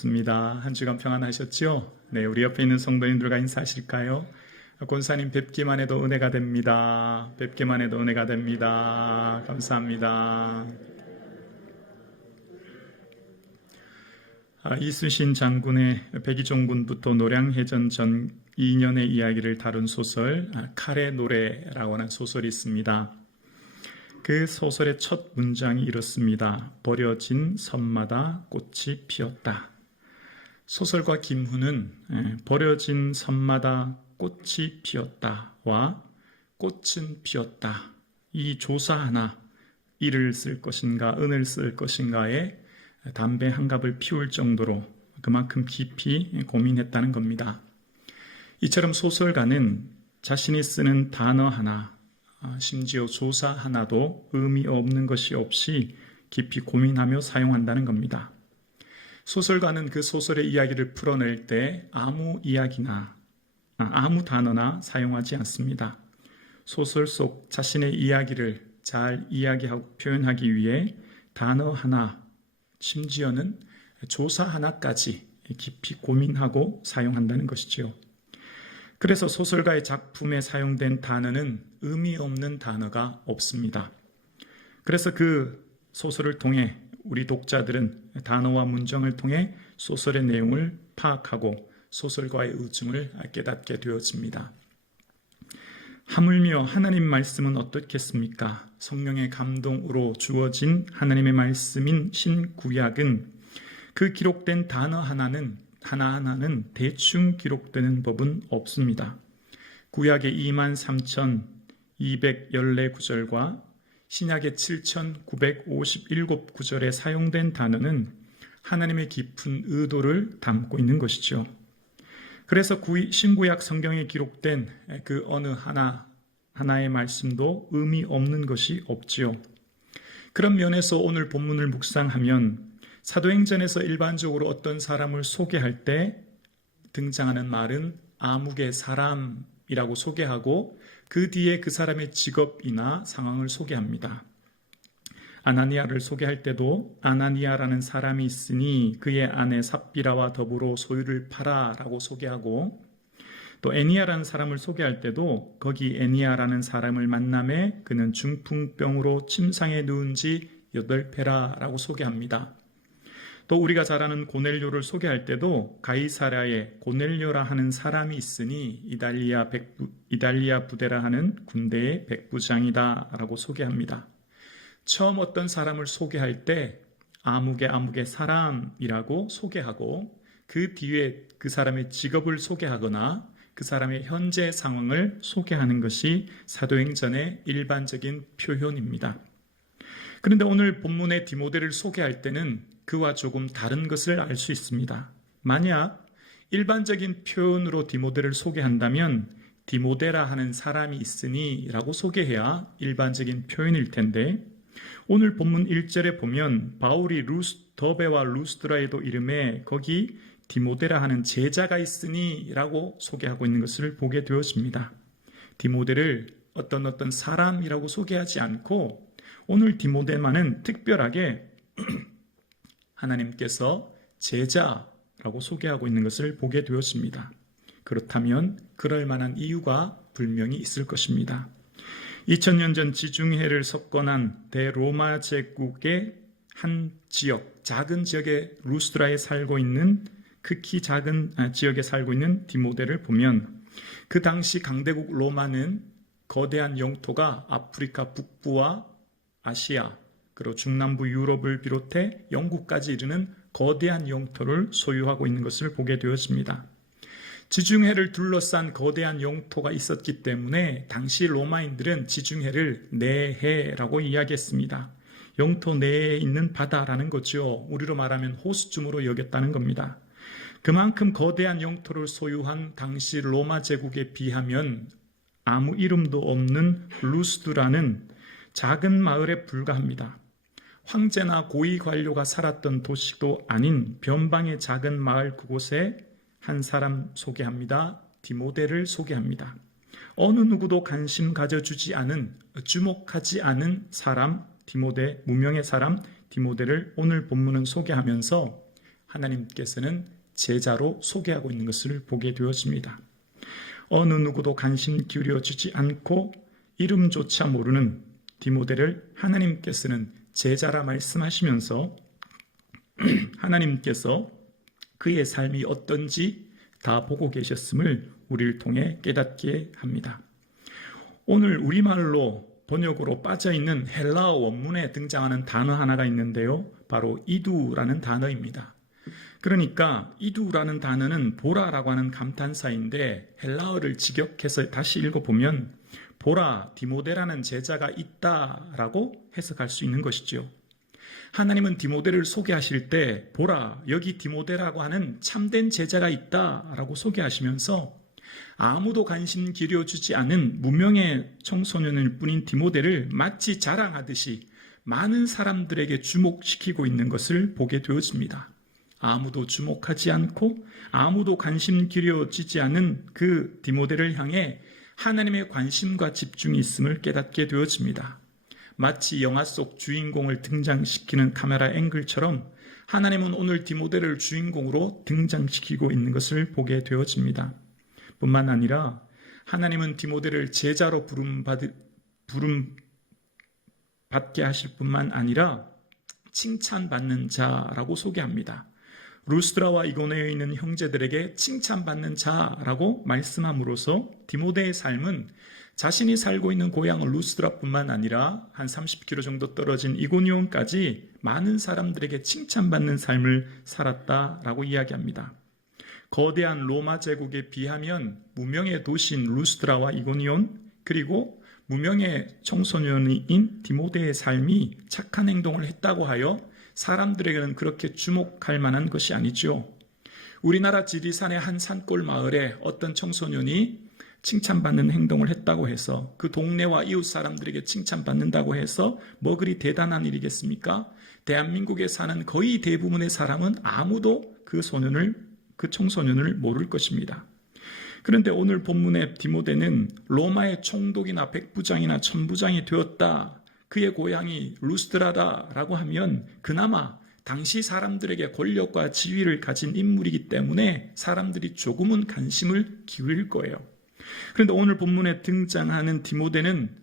반갑습니다. 한 주간 평안하셨죠? 네, 우리 옆에 있는 성도님들과 인사하실까요? 권사님 뵙기만 해도 은혜가 됩니다. 뵙기만 해도 은혜가 됩니다. 감사합니다. 이순신 장군의 백이종 군부터 노량해전 전 2년의 이야기를 다룬 소설 칼의 노래라고 하는 소설이 있습니다. 그 소설의 첫 문장이 이렇습니다. 버려진 섬마다 꽃이 피었다. 소설가 김훈은 버려진 섬마다 꽃이 피었다와 꽃은 피었다, 이 조사 하나, 이를 쓸 것인가 은을 쓸 것인가에 담배 한 갑을 피울 정도로 그만큼 깊이 고민했다는 겁니다. 이처럼 소설가는 자신이 쓰는 단어 하나, 심지어 조사 하나도 의미 없는 것이 없이 깊이 고민하며 사용한다는 겁니다. 소설가는 그 소설의 이야기를 풀어낼 때 아무 이야기나 아무 단어나 사용하지 않습니다. 소설 속 자신의 이야기를 잘 이야기하고 표현하기 위해 단어 하나, 심지어는 조사 하나까지 깊이 고민하고 사용한다는 것이죠. 그래서 소설가의 작품에 사용된 단어는 의미 없는 단어가 없습니다. 그래서 그 소설을 통해 우리 독자들은 단어와 문장을 통해 소설의 내용을 파악하고 소설가의 의중을 깨닫게 되어집니다. 하물며 하나님 말씀은 어떻겠습니까? 성령의 감동으로 주어진 하나님의 말씀인 신구약은 그 기록된 단어 하나하나는 대충 기록되는 법은 없습니다. 구약의 23,214구절과 신약의 7,957구절에 사용된 단어는 하나님의 깊은 의도를 담고 있는 것이죠. 그래서 신구약 성경에 기록된 그 어느 하나의 말씀도 의미 없는 것이 없지요. 그런 면에서 오늘 본문을 묵상하면 사도행전에서 일반적으로 어떤 사람을 소개할 때 등장하는 말은 아무개 사람이라고 소개하고 그 뒤에 그 사람의 직업이나 상황을 소개합니다. 아나니아를 소개할 때도 아나니아라는 사람이 있으니 그의 아내 삽비라와 더불어 소유를 팔아 라고 소개하고, 또 애니아라는 사람을 소개할 때도 거기 애니아라는 사람을 만남에 그는 중풍병으로 침상에 누운 지 8회라 라고 소개합니다. 또 우리가 잘 아는 고넬료를 소개할 때도 가이사랴에 고넬료라 하는 사람이 있으니 이달리아 부대라 하는 군대의 백부장이다 라고 소개합니다. 처음 어떤 사람을 소개할 때 아무개 사람이라고 소개하고 그 뒤에 그 사람의 직업을 소개하거나 그 사람의 현재 상황을 소개하는 것이 사도행전의 일반적인 표현입니다. 그런데 오늘 본문의 디모데를 소개할 때는 그와 조금 다른 것을 알 수 있습니다. 만약 일반적인 표현으로 디모데를 소개한다면 디모데라 하는 사람이 있으니 라고 소개해야 일반적인 표현일 텐데, 오늘 본문 1절에 보면 바울이 더베와 루스드라에도 이름에 거기 디모데라 하는 제자가 있으니 라고 소개하고 있는 것을 보게 되어집니다. 디모데를 어떤 사람이라고 소개하지 않고 오늘 디모데만은 특별하게 하나님께서 제자라고 소개하고 있는 것을 보게 되었습니다. 그렇다면 그럴 만한 이유가 분명히 있을 것입니다. 2000년 전 지중해를 석권한 대로마 제국의 한 지역, 작은 지역의 루스드라에 살고 있는 극히 작은 지역에 살고 있는 디모데를 보면 그 당시 강대국 로마는 거대한 영토가 아프리카 북부와 아시아 그리고 중남부 유럽을 비롯해 영국까지 이르는 거대한 영토를 소유하고 있는 것을 보게 되었습니다. 지중해를 둘러싼 거대한 영토가 있었기 때문에 당시 로마인들은 지중해를 내해라고 이야기했습니다. 영토 내에 있는 바다라는 거죠. 우리로 말하면 호수쯤으로 여겼다는 겁니다. 그만큼 거대한 영토를 소유한 당시 로마 제국에 비하면 아무 이름도 없는 루스드라는 작은 마을에 불과합니다. 황제나 고위 관료가 살았던 도시도 아닌 변방의 작은 마을 그곳에 한 사람 소개합니다. 디모데를 소개합니다. 어느 누구도 관심 가져주지 않은, 주목하지 않은 사람 디모데, 무명의 사람 디모데를 오늘 본문은 소개하면서 하나님께서는 제자로 소개하고 있는 것을 보게 되어집니다. 어느 누구도 관심 기울여주지 않고 이름조차 모르는 디모데를 하나님께서는 제자라 말씀하시면서 하나님께서 그의 삶이 어떤지 다 보고 계셨음을 우리를 통해 깨닫게 합니다. 오늘 우리말로 번역으로 빠져있는 헬라어 원문에 등장하는 단어 하나가 있는데요. 바로 이두라는 단어입니다. 그러니까 이두라는 단어는 보라라고 하는 감탄사인데 헬라어를 직역해서 다시 읽어보면 보라, 디모데라는 제자가 있다라고 해석할 수 있는 것이죠. 하나님은 디모데를 소개하실 때 보라, 여기 디모데라고 하는 참된 제자가 있다라고 소개하시면서 아무도 관심 기울여주지 않은 무명의 청소년일 뿐인 디모데를 마치 자랑하듯이 많은 사람들에게 주목시키고 있는 것을 보게 되어집니다. 아무도 주목하지 않고 아무도 관심 기울여지지 않은 그 디모데를 향해 하나님의 관심과 집중이 있음을 깨닫게 되어집니다. 마치 영화 속 주인공을 등장시키는 카메라 앵글처럼 하나님은 오늘 디모데를 주인공으로 등장시키고 있는 것을 보게 되어집니다. 뿐만 아니라 하나님은 디모데를 제자로 부름받게 하실 뿐만 아니라 칭찬받는 자라고 소개합니다. 루스드라와 이고니오에 있는 형제들에게 칭찬받는 자라고 말씀함으로써 디모데의 삶은 자신이 살고 있는 고향 루스드라뿐만 아니라 한 30km 정도 떨어진 이고니온까지 많은 사람들에게 칭찬받는 삶을 살았다라고 이야기합니다. 거대한 로마 제국에 비하면 무명의 도시인 루스드라와 이고니온 그리고 무명의 청소년인 디모데의 삶이 착한 행동을 했다고 하여 사람들에게는 그렇게 주목할 만한 것이 아니죠. 우리나라 지리산의 한 산골 마을에 어떤 청소년이 칭찬받는 행동을 했다고 해서 그 동네와 이웃 사람들에게 칭찬받는다고 해서 뭐 그리 대단한 일이겠습니까? 대한민국에 사는 거의 대부분의 사람은 아무도 그 청소년을 모를 것입니다. 그런데 오늘 본문의 디모데는 로마의 총독이나 백부장이나 천부장이 되었다. 그의 고향이 루스드라다라고 하면 그나마 당시 사람들에게 권력과 지위를 가진 인물이기 때문에 사람들이 조금은 관심을 기울일 거예요. 그런데 오늘 본문에 등장하는 디모데는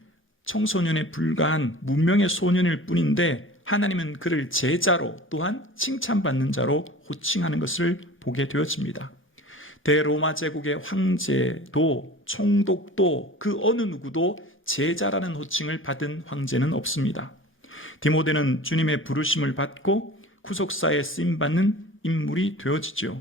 청소년에 불과한 무명의 소년일 뿐인데 하나님은 그를 제자로 또한 칭찬받는 자로 호칭하는 것을 보게 되어집니다. 대로마 제국의 황제도 총독도 그 어느 누구도 제자라는 호칭을 받은 황제는 없습니다. 디모데는 주님의 부르심을 받고 구속사에 쓰임받는 인물이 되어지죠.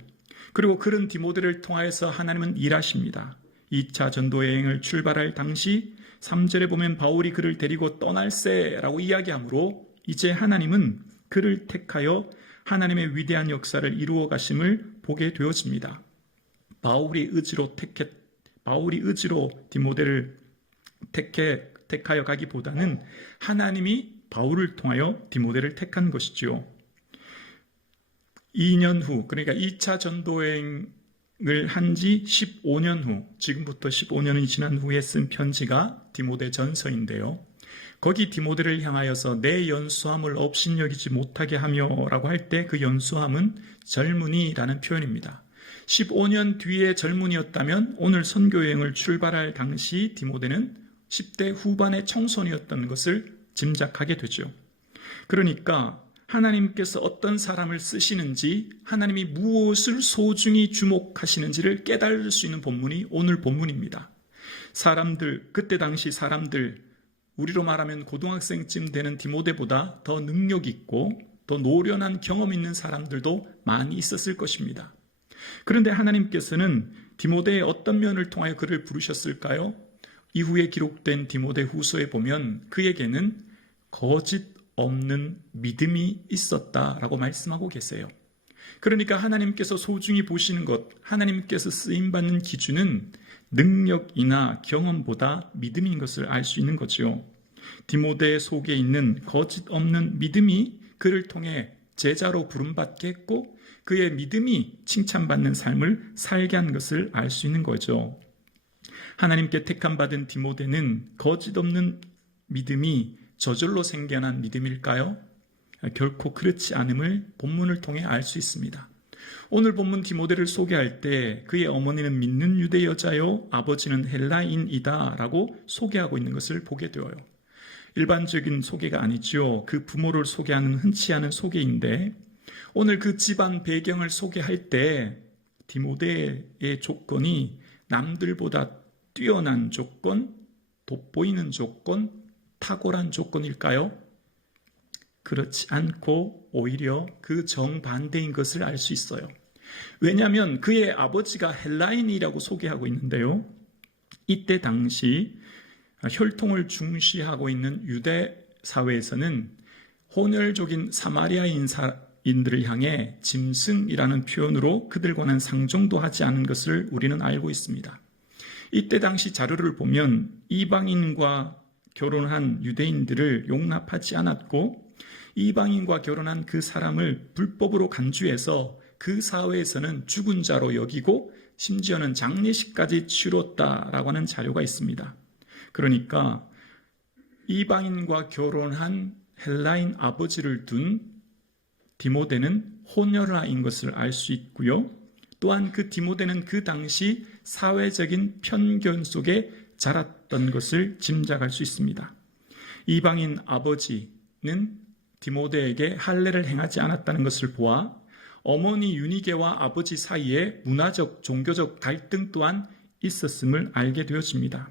그리고 그런 디모데를 통하여서 하나님은 일하십니다. 2차 전도여행을 출발할 당시 3절에 보면 바울이 그를 데리고 떠날세라고 이야기하므로 이제 하나님은 그를 택하여 하나님의 위대한 역사를 이루어 가심을 보게 되어집니다. 바울이 의지로 디모데를 택하여 가기보다는 하나님이 바울을 통하여 디모데를 택한 것이죠. 2년 후, 그러니까 2차 전도여행을 한 지 15년 후, 지금부터 15년이 지난 후에 쓴 편지가 디모데 전서인데요. 거기 디모데를 향하여서 내 연수함을 업신여기지 못하게 하며 라고 할 때 그 연수함은 젊은이라는 표현입니다. 15년 뒤에 젊은이였다면 오늘 선교여행을 출발할 당시 디모데는 10대 후반의 청소년이었던 것을 짐작하게 되죠. 그러니까 하나님께서 어떤 사람을 쓰시는지 하나님이 무엇을 소중히 주목하시는지를 깨달을 수 있는 본문이 오늘 본문입니다. 그때 당시 사람들, 우리로 말하면 고등학생쯤 되는 디모데보다 더 능력 있고 더 노련한 경험 있는 사람들도 많이 있었을 것입니다. 그런데 하나님께서는 디모데의 어떤 면을 통하여 그를 부르셨을까요? 이후에 기록된 디모데 후서에 보면 그에게는 거짓 없는 믿음이 있었다라고 말씀하고 계세요. 그러니까 하나님께서 소중히 보시는 것, 하나님께서 쓰임받는 기준은 능력이나 경험보다 믿음인 것을 알 수 있는 거죠. 디모데 속에 있는 거짓 없는 믿음이 그를 통해 제자로 부름받게 했고 그의 믿음이 칭찬받는 삶을 살게 한 것을 알 수 있는 거죠. 하나님께 택함받은 디모데는 거짓 없는 믿음이 저절로 생겨난 믿음일까요? 결코 그렇지 않음을 본문을 통해 알 수 있습니다. 오늘 본문 디모데를 소개할 때 그의 어머니는 믿는 유대 여자요 아버지는 헬라인이다 라고 소개하고 있는 것을 보게 되어요. 일반적인 소개가 아니죠. 그 부모를 소개하는 흔치 않은 소개인데 오늘 그 집안 배경을 소개할 때 디모데의 조건이 남들보다 뛰어난 조건, 돋보이는 조건, 탁월한 조건일까요? 그렇지 않고 오히려 그 정반대인 것을 알 수 있어요. 왜냐하면 그의 아버지가 헬라인이라고 소개하고 있는데요. 이때 당시 혈통을 중시하고 있는 유대 사회에서는 혼혈족인 사마리아인들을 향해 짐승이라는 표현으로 그들과는 상종도 하지 않은 것을 우리는 알고 있습니다. 이때 당시 자료를 보면 이방인과 결혼한 유대인들을 용납하지 않았고 이방인과 결혼한 그 사람을 불법으로 간주해서 그 사회에서는 죽은 자로 여기고 심지어는 장례식까지 치렀다라고 하는 자료가 있습니다. 그러니까 이방인과 결혼한 헬라인 아버지를 둔 디모데는 혼혈아인 것을 알 수 있고요. 또한 그 디모데는 그 당시 사회적인 편견 속에 자랐던 것을 짐작할 수 있습니다. 이방인 아버지는 디모데에게 할례를 행하지 않았다는 것을 보아 어머니 유니게와 아버지 사이에 문화적, 종교적 갈등 또한 있었음을 알게 되어집니다.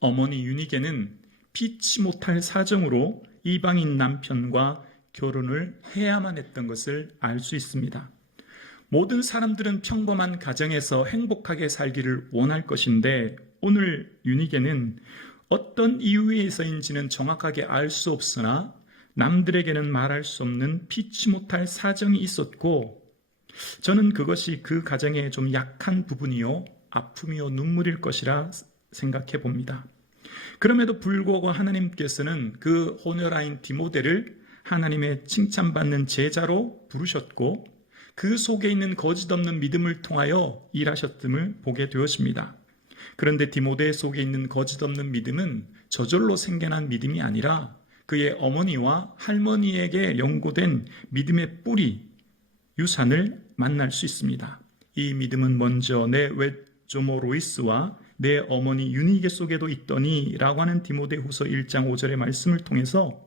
어머니 유니게는 피치 못할 사정으로 이방인 남편과 결혼을 해야만 했던 것을 알 수 있습니다. 모든 사람들은 평범한 가정에서 행복하게 살기를 원할 것인데 오늘 유니게는 어떤 이유에서인지는 정확하게 알 수 없으나 남들에게는 말할 수 없는 피치 못할 사정이 있었고 저는 그것이 그 가정의 좀 약한 부분이요 아픔이요 눈물일 것이라 생각해 봅니다. 그럼에도 불구하고 하나님께서는 그 혼혈아인 디모데를 하나님의 칭찬받는 제자로 부르셨고 그 속에 있는 거짓 없는 믿음을 통하여 일하셨음을 보게 되었습니다. 그런데 디모데 속에 있는 거짓 없는 믿음은 저절로 생겨난 믿음이 아니라 그의 어머니와 할머니에게 연고된 믿음의 뿌리, 유산을 만날 수 있습니다. 이 믿음은 먼저 내 외조모 로이스와 내 어머니 유니게 속에도 있더니 라고 하는 디모데후서 1장 5절의 말씀을 통해서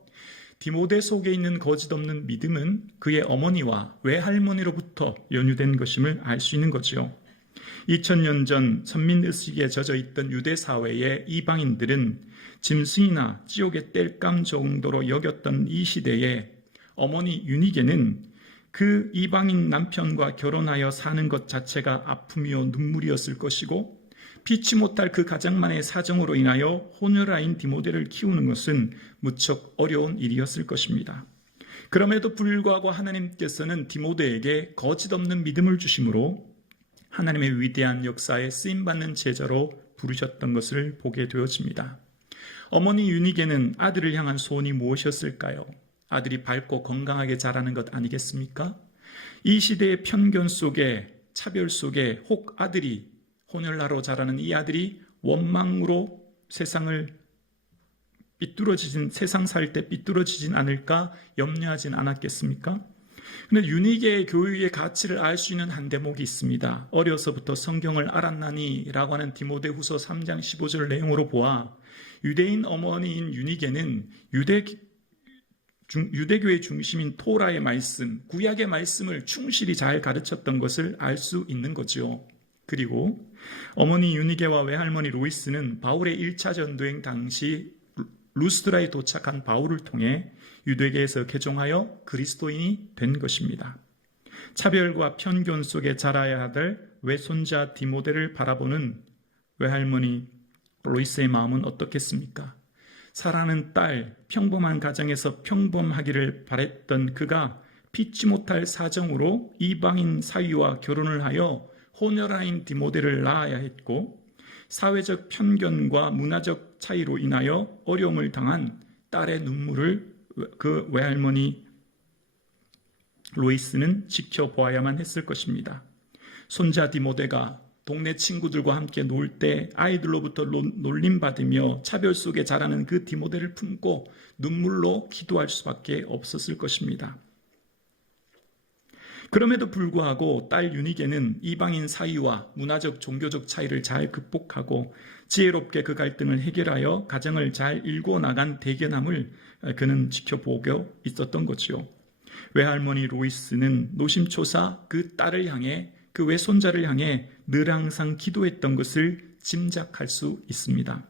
디모데 속에 있는 거짓 없는 믿음은 그의 어머니와 외할머니로부터 연유된 것임을 알 수 있는 거죠. 2000년 전 선민의식에 젖어 있던 유대 사회의 이방인들은 짐승이나 지옥의 땔감 정도로 여겼던 이 시대에 어머니 유니게는 그 이방인 남편과 결혼하여 사는 것 자체가 아픔이요 눈물이었을 것이고 피치 못할 그 가장만의 사정으로 인하여 혼혈아인 디모데를 키우는 것은 무척 어려운 일이었을 것입니다. 그럼에도 불구하고 하나님께서는 디모데에게 거짓 없는 믿음을 주심으로 하나님의 위대한 역사에 쓰임받는 제자로 부르셨던 것을 보게 되어집니다. 어머니 유니게는 아들을 향한 소원이 무엇이었을까요? 아들이 밝고 건강하게 자라는 것 아니겠습니까? 이 시대의 편견 속에 차별 속에 혹 아들이 혼혈나로 자라는 이 아들이 원망으로 세상을 세상 살 때 삐뚤어지진 않을까 염려하진 않았겠습니까? 그런데 유니게의 교육의 가치를 알 수 있는 한 대목이 있습니다. 어려서부터 성경을 알았나니 라고 하는 디모데후서 3장 15절 내용으로 보아 유대인 어머니인 유니게는 유대교의 중심인 토라의 말씀, 구약의 말씀을 충실히 잘 가르쳤던 것을 알 수 있는 거죠. 그리고 어머니 유니게와 외할머니 로이스는 바울의 1차 전도행 당시 루스드라에 도착한 바울을 통해 유대계에서 개종하여 그리스도인이 된 것입니다. 차별과 편견 속에 자라야 할 외손자 디모데를 바라보는 외할머니 로이스의 마음은 어떻겠습니까? 사랑하는 딸, 평범한 가정에서 평범하기를 바랬던 그가 피치 못할 사정으로 이방인 사위와 결혼을 하여 혼혈아인 디모데를 낳아야 했고 사회적 편견과 문화적 차이로 인하여 어려움을 당한 딸의 눈물을 그 외할머니 로이스는 지켜보아야만 했을 것입니다. 손자 디모데가 동네 친구들과 함께 놀 때 아이들로부터 놀림받으며 차별 속에 자라는 그 디모데를 품고 눈물로 기도할 수밖에 없었을 것입니다. 그럼에도 불구하고 딸 유니게는 이방인 사이와 문화적 종교적 차이를 잘 극복하고 지혜롭게 그 갈등을 해결하여 가정을 잘 일궈 나간 대견함을 그는 지켜보고 있었던 거지요. 외할머니 로이스는 노심초사 그 딸을 향해, 그 외손자를 향해 늘 항상 기도했던 것을 짐작할 수 있습니다.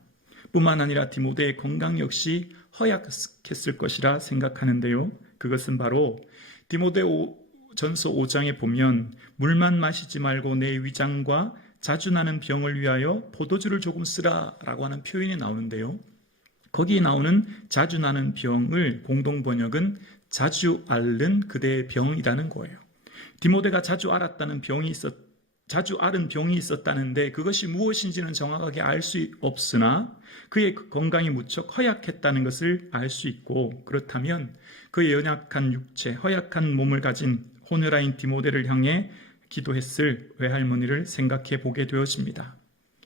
뿐만 아니라 디모데의 건강 역시 허약했을 것이라 생각하는데요. 그것은 바로 디모데전서 5장에 보면 물만 마시지 말고 내 위장과 자주 나는 병을 위하여 포도주를 조금 쓰라라고 하는 표현이 나오는데요. 거기에 나오는 자주 나는 병을 공동 번역은 자주 앓는 그대의 병이라는 거예요. 디모데가 자주 앓은 병이 있었다는데 그것이 무엇인지는 정확하게 알 수 없으나 그의 건강이 무척 허약했다는 것을 알 수 있고, 그렇다면 그의 연약한 육체, 허약한 몸을 가진 호녀라인 디모데를 향해 기도했을 외할머니를 생각해 보게 되어집니다.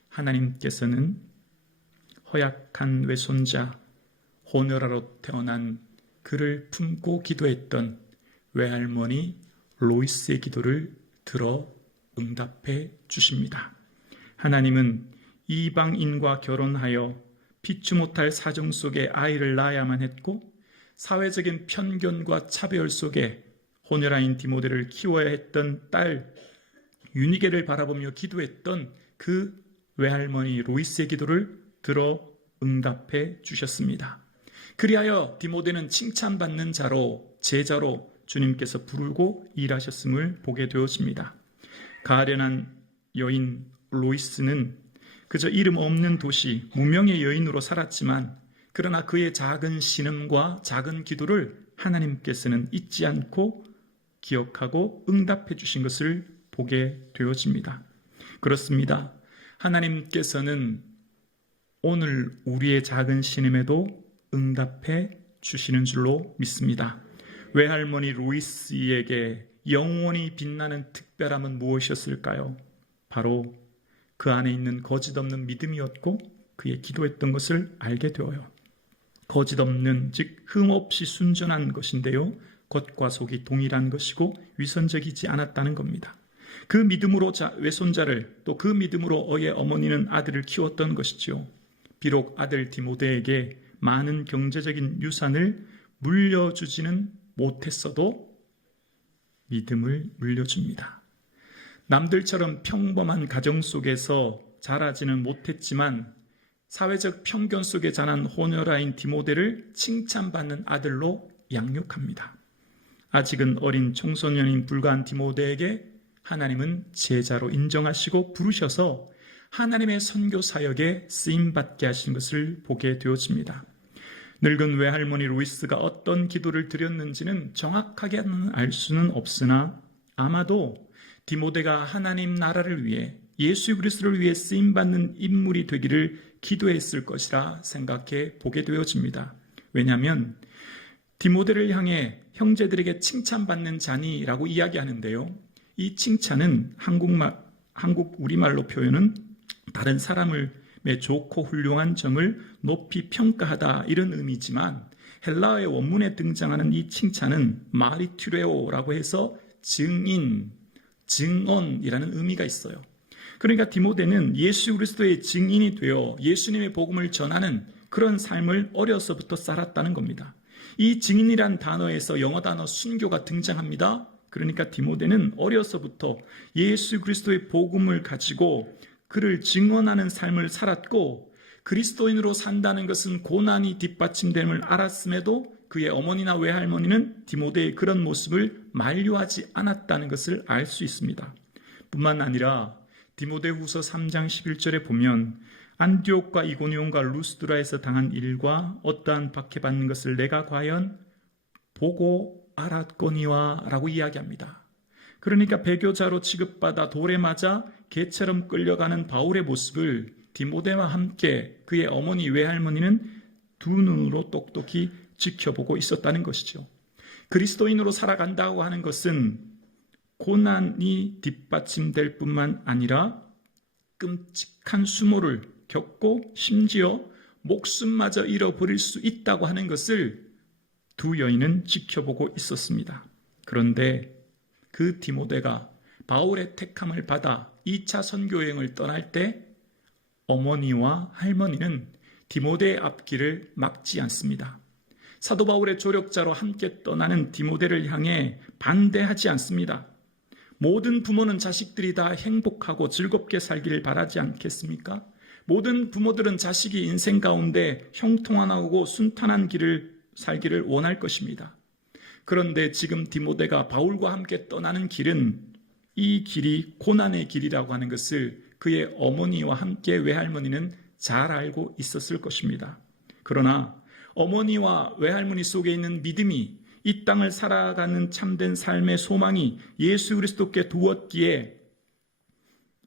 하나님께서는 허약한 외손자 호녀라로 태어난 그를 품고 기도했던 외할머니 로이스의 기도를 들어 응답해 주십니다. 하나님은 이방인과 결혼하여 피치 못할 사정 속에 아이를 낳아야만 했고, 사회적인 편견과 차별 속에 호녀라인 디모데를 키워야 했던 딸 유니게를 바라보며 기도했던 그 외할머니 로이스의 기도를 들어 응답해 주셨습니다. 그리하여 디모데는 칭찬받는 자로, 제자로 주님께서 부르고 일하셨음을 보게 되어집니다. 가련한 여인 로이스는 그저 이름 없는 도시, 무명의 여인으로 살았지만, 그러나 그의 작은 신음과 작은 기도를 하나님께서는 잊지 않고 기억하고 응답해 주신 것을 보게 되어집니다. 그렇습니다. 하나님께서는 오늘 우리의 작은 신음에도 응답해 주시는 줄로 믿습니다. 외할머니 로이스에게 영원히 빛나는 특별함은 무엇이었을까요? 바로 그 안에 있는 거짓 없는 믿음이었고, 그의 기도했던 것을 알게 되어요. 거짓 없는, 즉 흠없이 순전한 것인데요, 겉과 속이 동일한 것이고 위선적이지 않았다는 겁니다. 그 믿음으로 외손자를, 또 그 믿음으로 어의 어머니는 아들을 키웠던 것이죠. 비록 아들 디모데에게 많은 경제적인 유산을 물려주지는 못했어도 믿음을 물려줍니다. 남들처럼 평범한 가정 속에서 자라지는 못했지만 사회적 편견 속에 자란 호녀라인 디모데를 칭찬받는 아들로 양육합니다. 아직은 어린 청소년인 불과한 디모데에게 하나님은 제자로 인정하시고 부르셔서 하나님의 선교 사역에 쓰임받게 하신 것을 보게 되어집니다. 늙은 외할머니 로이스가 어떤 기도를 드렸는지는 정확하게 알 수는 없으나 아마도 디모데가 하나님 나라를 위해, 예수 그리스도를 위해 쓰임받는 인물이 되기를 기도했을 것이라 생각해 보게 되어집니다. 왜냐하면 디모데를 향해 형제들에게 칭찬받는 자니라고 이야기하는데요, 이 칭찬은 우리말로 표현은 다른 사람의 좋고 훌륭한 점을 높이 평가하다, 이런 의미지만 헬라어의 원문에 등장하는 이 칭찬은 마리투레오라고 해서 증인, 증언이라는 의미가 있어요. 그러니까 디모데는 예수 그리스도의 증인이 되어 예수님의 복음을 전하는 그런 삶을 어려서부터 살았다는 겁니다. 이 증인이란 단어에서 영어 단어 순교가 등장합니다. 그러니까 디모데는 어려서부터 예수 그리스도의 복음을 가지고 그를 증언하는 삶을 살았고, 그리스도인으로 산다는 것은 고난이 뒷받침됨을 알았음에도 그의 어머니나 외할머니는 디모데의 그런 모습을 만류하지 않았다는 것을 알 수 있습니다. 뿐만 아니라 디모데후서 3장 11절에 보면 안디옥과 이고니온과 루스드라에서 당한 일과 어떠한 박해받는 것을 내가 과연 보고 알았거니와 라고 이야기합니다. 그러니까 배교자로 취급받아 돌에 맞아 개처럼 끌려가는 바울의 모습을 디모데와 함께 그의 어머니 외할머니는 두 눈으로 똑똑히 지켜보고 있었다는 것이죠. 그리스도인으로 살아간다고 하는 것은 고난이 뒷받침될 뿐만 아니라 끔찍한 수모를 겪고 심지어 목숨마저 잃어버릴 수 있다고 하는 것을 두 여인은 지켜보고 있었습니다. 그런데 그 디모데가 바울의 택함을 받아 2차 선교 여행을 떠날 때 어머니와 할머니는 디모데의 앞길을 막지 않습니다. 사도 바울의 조력자로 함께 떠나는 디모데를 향해 반대하지 않습니다. 모든 부모는 자식들이 다 행복하고 즐겁게 살기를 바라지 않겠습니까? 모든 부모들은 자식이 인생 가운데 형통하고 순탄한 길을 살기를 원할 것입니다. 그런데 지금 디모데가 바울과 함께 떠나는 길은 이 길이 고난의 길이라고 하는 것을 그의 어머니와 함께 외할머니는 잘 알고 있었을 것입니다. 그러나 어머니와 외할머니 속에 있는 믿음이, 이 땅을 살아가는 참된 삶의 소망이 예수 그리스도께 두었기에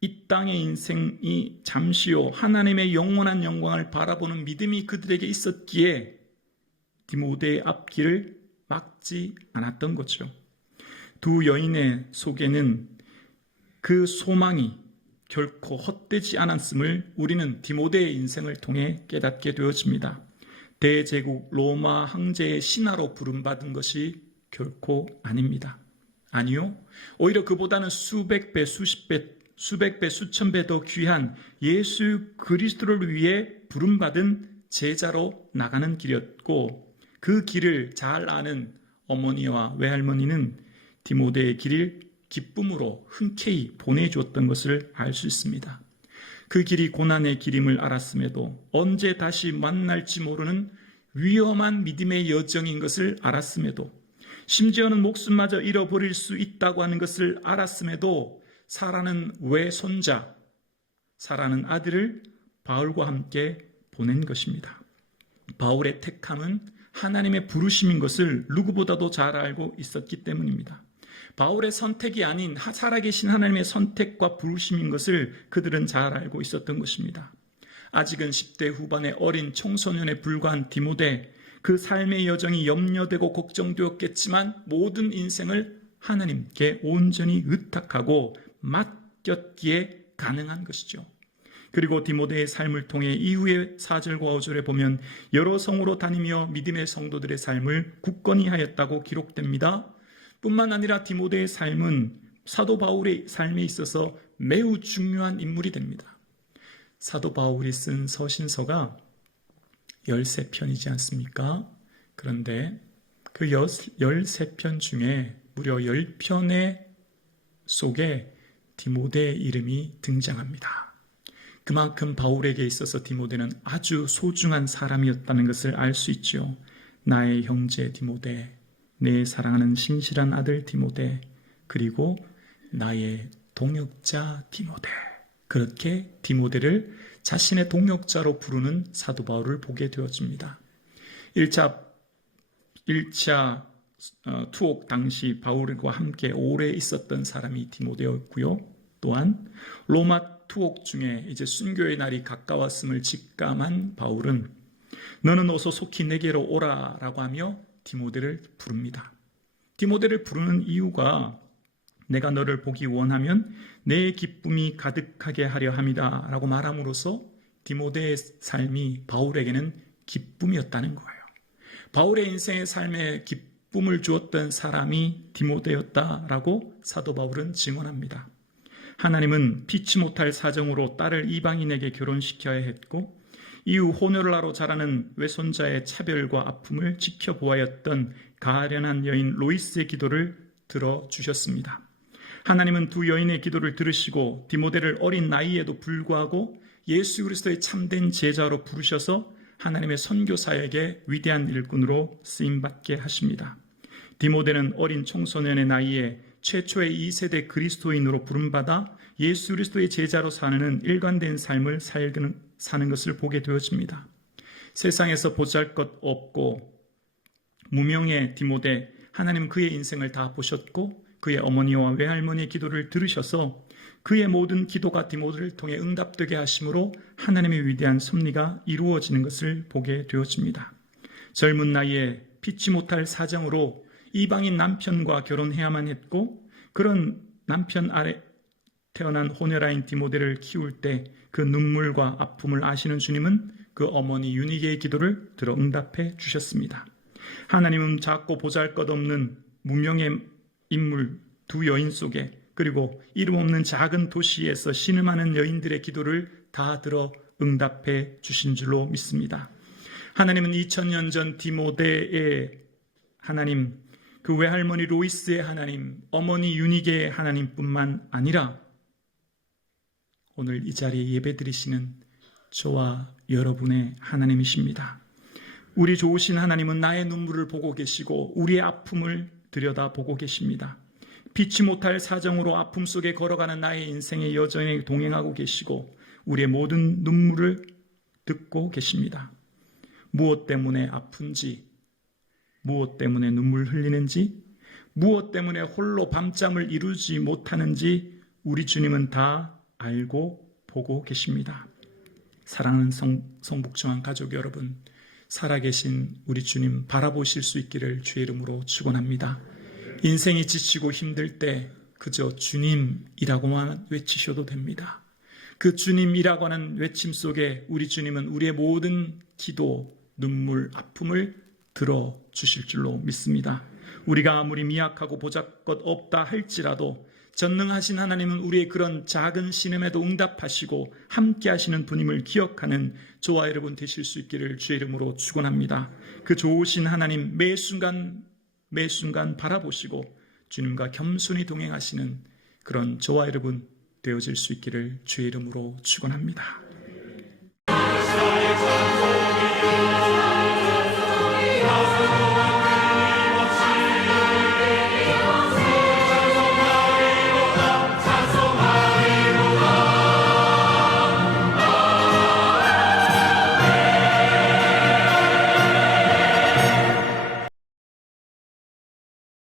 이 땅의 인생이 잠시요 하나님의 영원한 영광을 바라보는 믿음이 그들에게 있었기에 디모데의 앞길을 막지 않았던 거죠. 두 여인의 속에는 그 소망이 결코 헛되지 않았음을 우리는 디모데의 인생을 통해 깨닫게 되어집니다. 대제국 로마 황제의 신하로 부름받은 것이 결코 아닙니다. 아니요, 오히려 그보다는 수백 배, 수백 배, 수천 배 더 귀한 예수 그리스도를 위해 부름받은 제자로 나가는 길이었고, 그 길을 잘 아는 어머니와 외할머니는 디모데의 길을 기쁨으로 흔쾌히 보내주었던 것을 알 수 있습니다. 그 길이 고난의 길임을 알았음에도, 언제 다시 만날지 모르는 위험한 믿음의 여정인 것을 알았음에도, 심지어는 목숨마저 잃어버릴 수 있다고 하는 것을 알았음에도 사라는 외손자, 사라는 아들을 바울과 함께 보낸 것입니다. 바울의 택함은 하나님의 부르심인 것을 누구보다도 잘 알고 있었기 때문입니다. 바울의 선택이 아닌 살아계신 하나님의 선택과 부르심인 것을 그들은 잘 알고 있었던 것입니다. 아직은 10대 후반의 어린 청소년에 불과한 디모데, 그 삶의 여정이 염려되고 걱정되었겠지만 모든 인생을 하나님께 온전히 의탁하고 맡겼기에 가능한 것이죠. 그리고 디모데의 삶을 통해 이후의 4절과 5절에 보면 여러 성으로 다니며 믿음의 성도들의 삶을 굳건히 하였다고 기록됩니다. 뿐만 아니라 디모데의 삶은 사도 바울의 삶에 있어서 매우 중요한 인물이 됩니다. 사도 바울이 쓴 서신서가 13편이지 않습니까? 그런데 그 13편 중에 무려 10편의 속에 디모데의 이름이 등장합니다. 그만큼 바울에게 있어서 디모데는 아주 소중한 사람이었다는 것을 알 수 있죠. 나의 형제 디모데, 내 사랑하는 신실한 아들 디모데, 그리고 나의 동역자 디모데, 그렇게 디모데를 자신의 동역자로 부르는 사도 바울을 보게 되어집니다. 1차 투옥 당시 바울과 함께 오래 있었던 사람이 디모데였고요. 또한 로마 투옥 중에 이제 순교의 날이 가까웠음을 직감한 바울은 너는 어서 속히 내게로 오라라고 하며 디모데를 부릅니다. 디모데를 부르는 이유가 내가 너를 보기 원하면 내 기쁨이 가득하게 하려 함이다 라고 말함으로써 디모데의 삶이 바울에게는 기쁨이었다는 거예요. 바울의 인생의 삶에 기쁨을 주었던 사람이 디모데였다라고 사도 바울은 증언합니다. 하나님은 피치 못할 사정으로 딸을 이방인에게 결혼시켜야 했고, 이후 호노라로 자라는 외손자의 차별과 아픔을 지켜보았던 가련한 여인 로이스의 기도를 들어주셨습니다. 하나님은 두 여인의 기도를 들으시고 디모데를 어린 나이에도 불구하고 예수 그리스도의 참된 제자로 부르셔서 하나님의 선교사에게 위대한 일꾼으로 쓰임받게 하십니다. 디모데는 어린 청소년의 나이에 최초의 2세대 그리스도인으로 부름받아 예수 그리스도의 제자로 사는 일관된 삶을 사는 것을 보게 되어집니다. 세상에서 보잘것없고 무명의 디모데, 하나님 그의 인생을 다 보셨고 그의 어머니와 외할머니의 기도를 들으셔서 그의 모든 기도가 디모데를 통해 응답되게 하심으로 하나님의 위대한 섭리가 이루어지는 것을 보게 되어집니다. 젊은 나이에 피치 못할 사정으로 이방인 남편과 결혼해야만 했고, 그런 남편 아래 태어난 호녀라인 디모데를 키울 때 그 눈물과 아픔을 아시는 주님은 그 어머니 유니게의 기도를 들어 응답해 주셨습니다. 하나님은 작고 보잘것없는 무명의 인물 두 여인 속에, 그리고 이름 없는 작은 도시에서 신음하는 여인들의 기도를 다 들어 응답해 주신 줄로 믿습니다. 하나님은 2000년 전 디모데의 하나님, 그 외할머니 로이스의 하나님, 어머니 유니게의 하나님뿐만 아니라 오늘 이 자리에 예배드리시는 저와 여러분의 하나님이십니다. 우리 좋으신 하나님은 나의 눈물을 보고 계시고 우리의 아픔을 들여다보고 계십니다. 피치 못할 사정으로 아픔 속에 걸어가는 나의 인생의 여정에 동행하고 계시고 우리의 모든 눈물을 듣고 계십니다. 무엇 때문에 아픈지, 무엇 때문에 눈물 흘리는지, 무엇 때문에 홀로 밤잠을 이루지 못하는지 우리 주님은 다 알고 보고 계십니다. 사랑하는 성북중앙 가족 여러분, 살아계신 우리 주님 바라보실 수 있기를 주의 이름으로 축원합니다. 인생이 지치고 힘들 때 그저 주님이라고만 외치셔도 됩니다. 그 주님이라고 하는 외침 속에 우리 주님은 우리의 모든 기도, 눈물, 아픔을 들어주실 줄로 믿습니다. 우리가 아무리 미약하고 보잘것 없다 할지라도 전능하신 하나님은 우리의 그런 작은 신음에도 응답하시고 함께 하시는 분임을 기억하는 저와 여러분 되실 수 있기를 주의 이름으로 축원합니다. 그 좋으신 하나님 매 순간 바라보시고 주님과 겸손히 동행하시는 그런 저와 여러분 되어질 수 있기를 주의 이름으로 축원합니다.